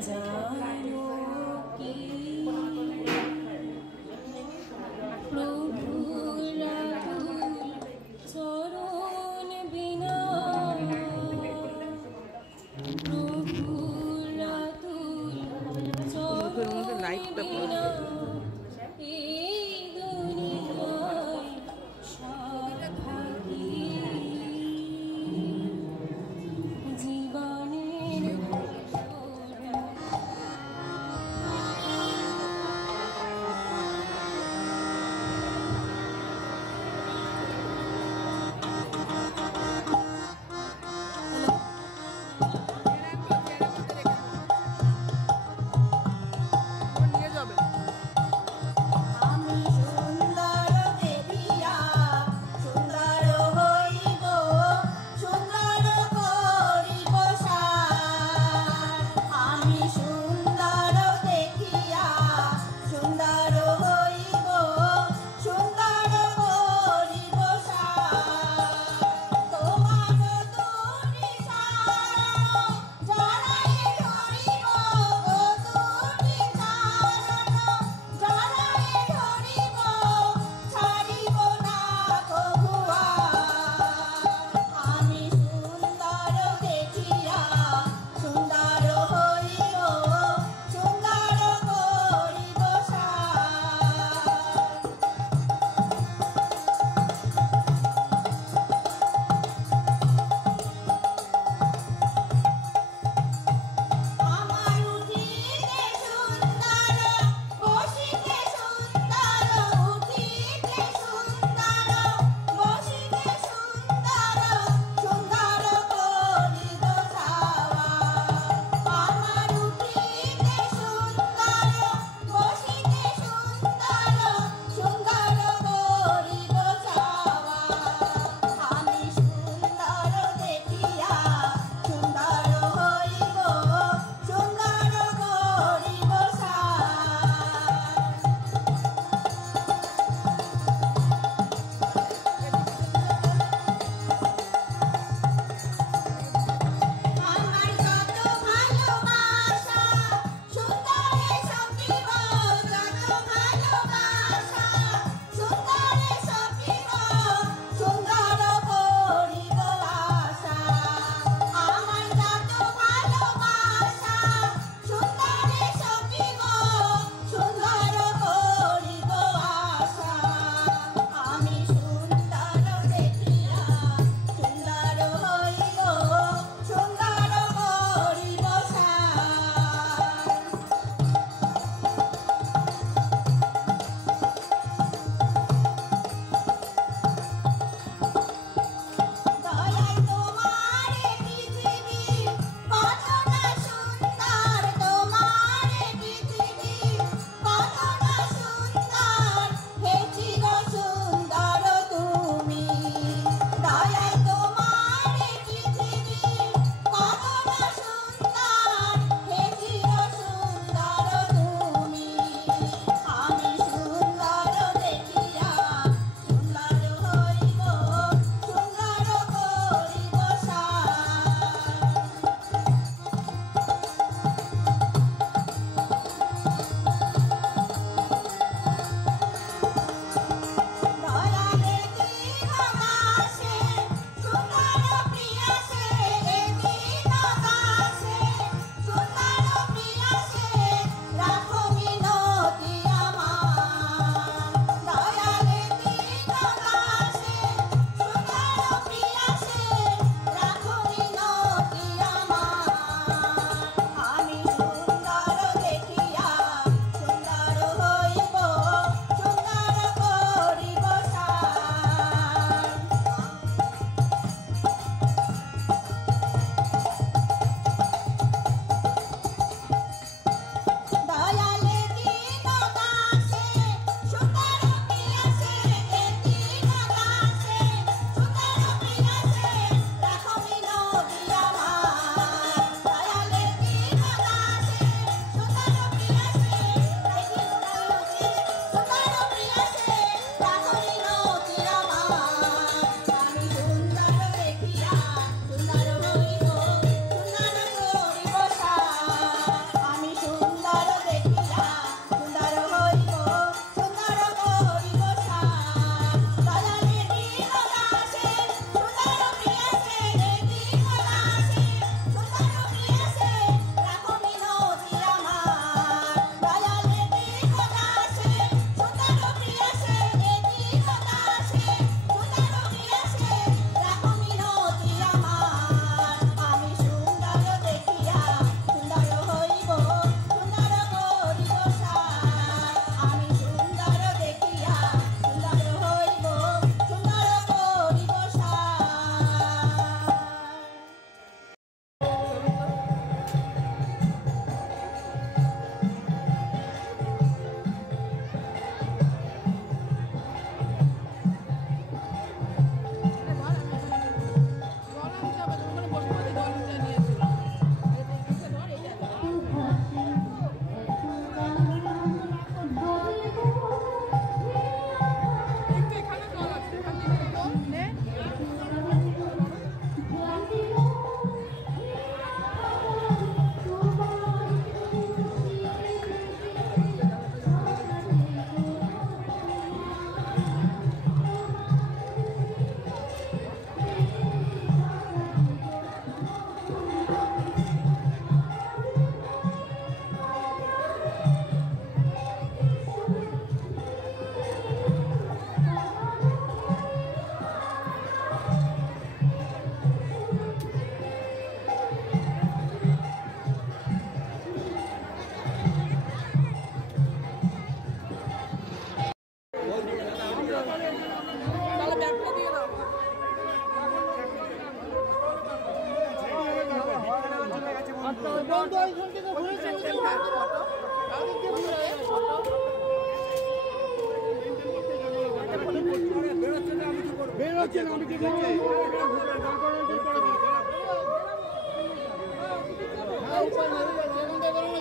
জানো কি প্রভু রাতুল চরণ বিনা প্রভু রাতুল চরণ বিনা এই দুনিয়ায় সাক্ষী জীবনের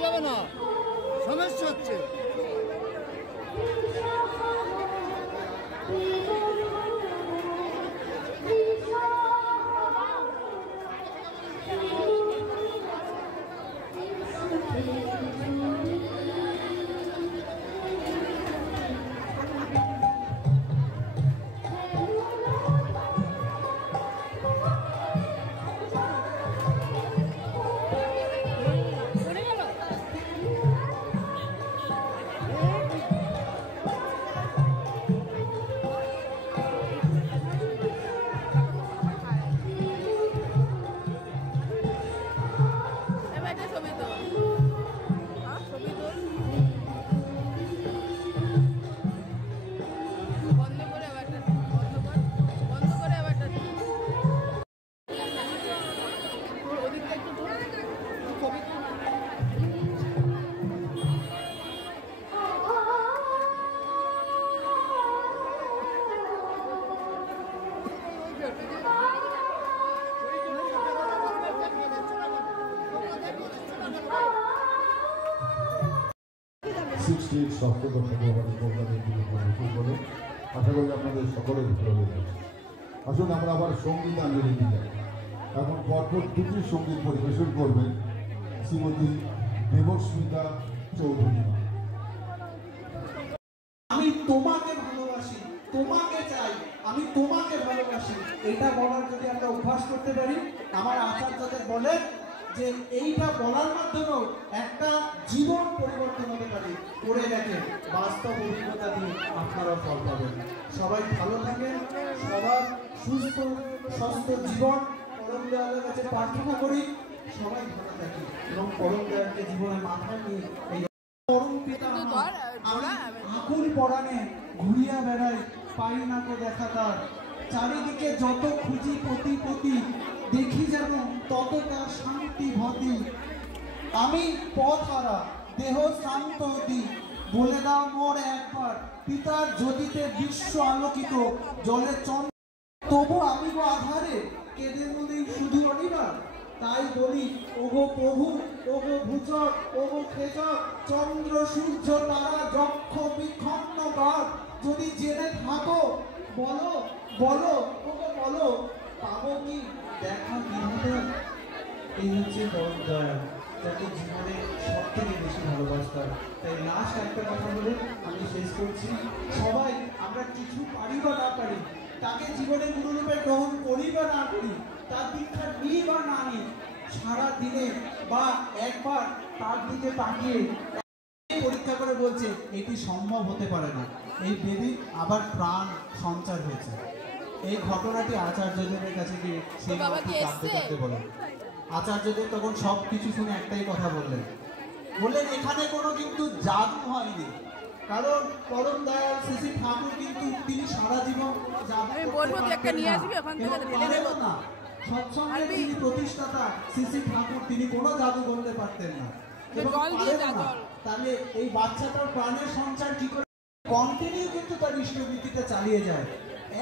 যাবে না, সমস্যা হচ্ছে। আশা করি আপনাদের সকলের ভালো লেগেছে। আসুন আমরা আবার সঙ্গীতাঞ্জলি দিই। এখন পরপর দুটি সঙ্গীত পরিবেশন করবেন শ্রীমতী দেবস্মিতা চৌধুরী। আমি তোমাকে ভালোবাসি, তোমাকে চাই, আমি তোমাকে ভালোবাসি, এটা বলার যদি আমরা অভ্যাস করতে পারি, আমার আচার্যদের বলেন যে এইটা বলার মাধ্যমেও একটা জীবন পরিবর্তন হতে পারে। করে দেখেন, বাস্তব অভিজ্ঞতা দিয়ে আপনারাও ফল পাবেন। সবাই ভালো থাকেন, সবার সুস্থ স্বাস্থ্য জীবন পরম দয়ালের কাছে প্রার্থনা করি। সবাই ভালো থাকি এবং পরম দয়ালকে জীবনে মাথায় নিয়ে এই পরম পিতা আকুল পরাণে ঘুরিয়া বেড়াই, পাই না তো দেখা তার। চারিদিকে যত খুঁজি পতি পতি, দেখি যেন ততটা শান্তি ভতি। আমি পথ হারা, দেহ শান্ত দি, বলে দাও মোর একবার, পিতার জ্যোতিতে বিশ্ব আলোকিত, জলে চন্দ্র তবু আমি গো আধারে, কেঁদে মনে শুধু অনিবার। তাই বলি, ওগো প্রভু, ওগো ভূচর, ওগো খেচর, চন্দ্র সূর্য তারা যক্ষ বিক্ষণ্ণ গাঢ়, যদি জেনে থাকো বলো, বলো, ওগো বলো, পাবো কি দেখা বিধাতা? এই হচ্ছে পরম দয়া, যাকে জীবনে সব থেকে বেশি ভালোবাসতাম। তাই লাস্ট একটা কথা বলে আমি শেষ করছি। সবাই আমরা কিছু পারি বা না পারি, তাকে জীবনে গুরুরূপে গ্রহণ করি বা না করি, তার দীক্ষা নিই বা না নিই, সারা দিনে বা একবার তার দিকে তাকিয়ে পরীক্ষা করে বলছে এটি সম্ভব হতে পারে না, এই বেবি আবার প্রাণ সঞ্চার হয়েছে। এই ঘটনাটি আচার্যদের কাছে গিয়ে সেই কাঁদতে কাঁদতে বলেন। আচার্যদের তখন সব কিছু শুনে একটাই কথা বললেন, এখানে কোনো কিন্তু জাদু হয়নি, কারণ পরম দয়াল শ্রী ঠাকুর কিন্তু তিনি সারা জীবন না, সৎসঙ্গের তিনি প্রতিষ্ঠাতা শ্রী ঠাকুর, তিনি কোনো জাদু করতে পারতেন না। তাহলে এই বাচ্চাটার প্রাণের সঞ্চার কি করে কন্টিনিউ কিন্তু তার ইষ্টবৃত্তিটা চালিয়ে যায়।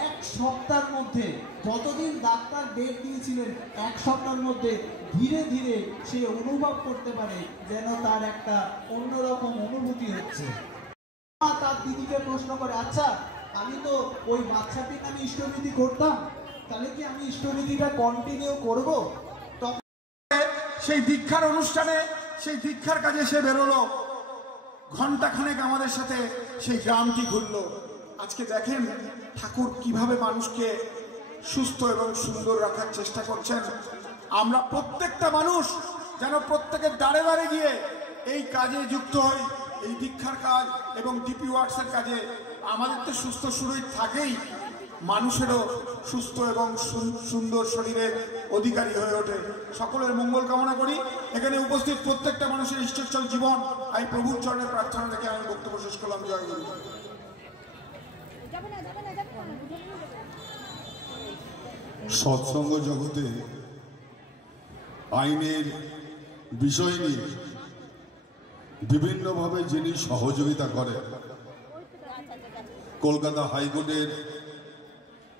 এক সপ্তাহের মধ্যে, যতদিন ডাক্তার ডেট দিয়েছিলেন, এক সপ্তাহের মধ্যে ধীরে ধীরে সে অনুভব করতে পারে যেন তার একটা অন্যরকম অনুভূতি হচ্ছে। তার দিদিকে প্রশ্ন করে, আচ্ছা আমি তো ওই বাচ্চাটিকে আমি ইষ্টবৃত্তি করতাম, তাহলে কি আমি ইষ্টবৃত্তিটা কন্টিনিউ করব? তখন সেই দীক্ষার অনুষ্ঠানে, সেই দীক্ষার কাজে সে বেরোলো, ঘন্টাখানেক আমাদের সাথে সেই গ্রামটি ঘুরলো। আজকে দেখেন ঠাকুর কিভাবে মানুষকে সুস্থ এবং সুন্দর রাখার চেষ্টা করছেন। আমরা প্রত্যেকটা মানুষ যেন প্রত্যেকের দাঁড়ে দাঁড়ে গিয়ে এই কাজে যুক্ত হই, এই দীক্ষার কাজ এবং ডিপি ওয়ার্কসের কাজে। আমাদের তো সুস্থ শরীর থাকেই, মানুষেরও সুস্থ এবং সুন্দর শরীরের অধিকারী হয়ে ওঠে। সকলের মঙ্গল কামনা করি। এখানে উপস্থিত প্রত্যেকটা মানুষের ইষ্টচ্ছল জীবন এই প্রভুর চরণের প্রার্থনা রেখে আমি বক্তব্য শেষ করলাম। জয় গুরু। সৎসঙ্গ জগতে আইনের বিষয় নিয়ে বিভিন্নভাবে যিনি সহযোগিতা করেন, কলকাতা হাইকোর্টের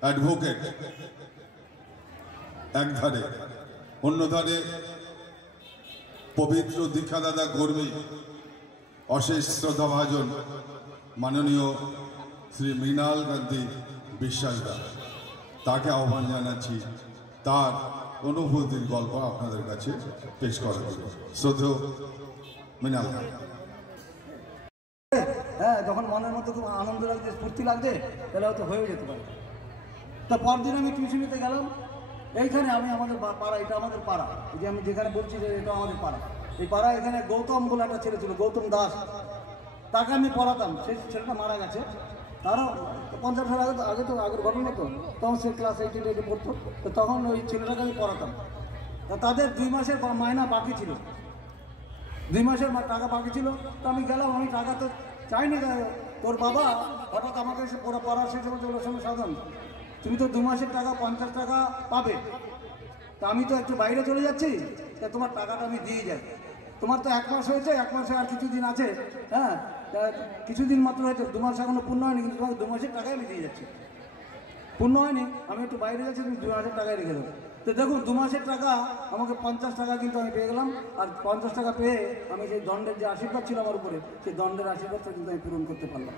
অ্যাডভোকেট এক ধারে, অন্য ধারে পবিত্র দীক্ষাদাতা কর্মী অশেষ শ্রদ্ধাভাজন মাননীয় শ্রী মৃণাল কান্তি বিশ্বাসদা, তাকে আহ্বান জানাচ্ছি তার অনুভূতির গল্প আপনাদের কাছে পেশ করার জন্য। শ্রদ্ধেয় মৃণাল। হ্যাঁ, যখন মনের মধ্যে খুব আনন্দ লাগছে, স্ফূর্তি লাগছে, তাহলে হয়তো হয়ে যেতে পারে। তা পরদিন আমি টিউশনিতে গেলাম। এইখানে আমি আমাদের পাড়া, এটা আমাদের পাড়া, এই যে আমি যেখানে বলছি যে এটা আমাদের পাড়া, এই পাড়া এখানে গৌতম বলে একটা ছেলে ছিল, গৌতম দাস, তাকে আমি পড়াতাম। সেই ছেলেটা মারা গেছে, তারও 50 সাল আগে তো আগের ঘটনা তো, তখন সে ক্লাস 8 পড়তো। তো তখন ওই ছেলেটাকে আমি পড়াতাম। তা তাদের 2 মাসের মায়না বাকি ছিল, 2 মাসের টাকা বাকি ছিল। তো আমি গেলাম, আমি টাকা তো চাইনি, তোর বাবা হঠাৎ আমাকে এসে পড়া শেষ হয়ে ওর সঙ্গে সাধন, তুমি তো 2 মাসের টাকা 50 টাকা পাবে, তা আমি তো একটু বাইরে চলে যাচ্ছি, তা তোমার টাকাটা আমি দিয়ে যাই। তোমার তো 1 মাস হয়েছে, 1 মাসে আর কিছুদিন আছে, হ্যাঁ কিছুদিন মাত্র হয়েছে, 2 মাস এখনো পূর্ণ হয়নি, কিন্তু তোমাকে 2 মাসের টাকাই আমি দিয়ে যাচ্ছি। পূর্ণ হয়নি, আমি একটু বাইরে যাচ্ছি, তুমি 2 মাসের টাকায় রেখে দেবো। তো দেখুন 2 মাসের টাকা আমাকে 50 টাকা কিন্তু আমি পেয়ে গেলাম। আর 50 টাকা পেয়ে আমি সেই দণ্ডের যে আশীর্বাদ ছিল আমার উপরে, সেই দণ্ডের আশীর্বাদটা কিন্তু আমি পূরণ করতে পারলাম।